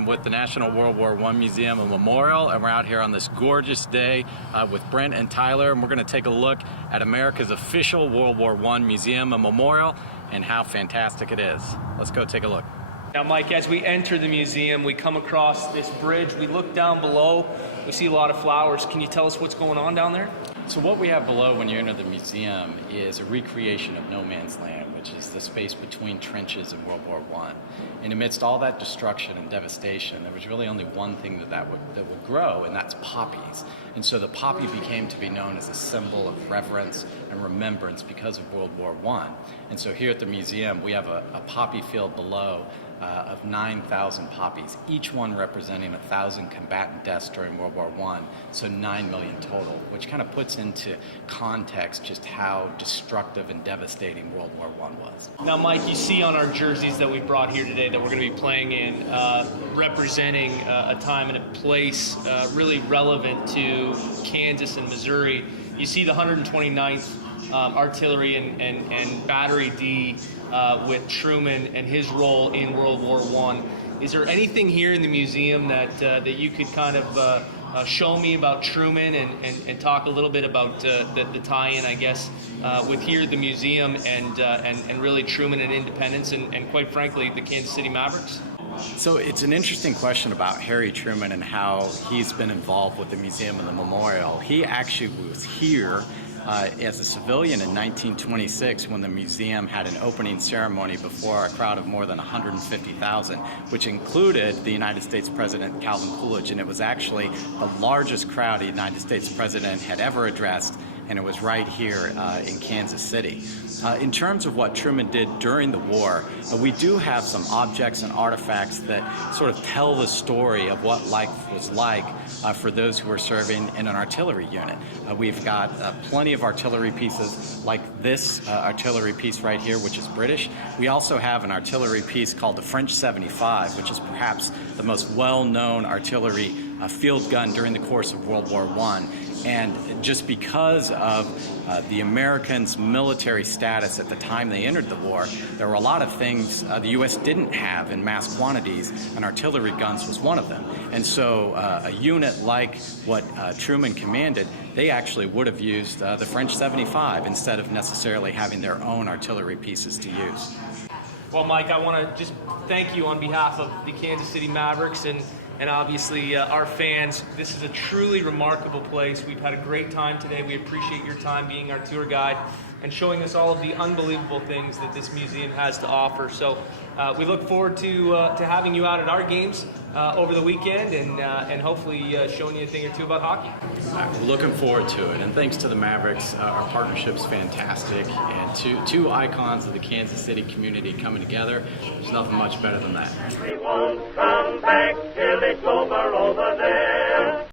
I'm with the National World War I Museum and Memorial, and we're out here on this gorgeous day with Brent and Tyler, and we're going to take a look at America's official World War I Museum and Memorial and how fantastic it is. Let's go take a look. Now, Mike, as we enter the museum, we come across this bridge. We look down below. We see a lot of flowers. Can you tell us what's going on down there? So what we have below when you enter the museum is a recreation of no man's land, which is the space between trenches in World War I. And amidst all that destruction and devastation, there was really only one thing that would grow, and that's poppies. And so the poppy became to be known as a symbol of reverence and remembrance because of World War I. And so here at the museum, we have a poppy field below of 9,000 poppies, each one representing 1,000 combatant deaths during World War I, so 9 million total, which kind of puts into context just how destructive and devastating World War I was. Now, Mike, you see on our jerseys that we brought here today that we're going to be playing in, representing a time and a place really relevant to Kansas and Missouri. You see the 129th Artillery and Battery D with Truman and his role in World War I. Is there anything here in the museum that you could kind of show me about Truman and talk a little bit about the tie-in, I guess, with here at the museum and really Truman and independence and quite frankly the Kansas City Mavericks? So it's an interesting question about Harry Truman and how he's been involved with the museum and the memorial. He actually was here as a civilian in 1926 when the museum had an opening ceremony before a crowd of more than 150,000, which included the United States President Calvin Coolidge, and it was actually the largest crowd a United States president had ever addressed, and it was right here in Kansas City. In terms of what Truman did during the war, we do have some objects and artifacts that sort of tell the story of what life was like for those who were serving in an artillery unit. We've got plenty of artillery pieces like this artillery piece right here, which is British. We also have an artillery piece called the French 75, which is perhaps the most well-known artillery field gun during the course of World War I. And just because of the Americans' military status at the time they entered the war, there were a lot of things the U.S. didn't have in mass quantities, and artillery guns was one of them. And so a unit like what Truman commanded, they actually would have used the French 75 instead of necessarily having their own artillery pieces to use. Well, Mike, I want to just thank you on behalf of the Kansas City Mavericks and obviously our fans. This is a truly remarkable place. We've had a great time today. We appreciate your time being our tour guide and showing us all of the unbelievable things that this museum has to offer. So we look forward to having you out at our games over the weekend and hopefully showing you a thing or two about hockey. We're looking forward to it, and thanks to the Mavericks, our partnership's fantastic, and two icons of the Kansas City community coming together. There's nothing much better than that. We won't come back till it's over there.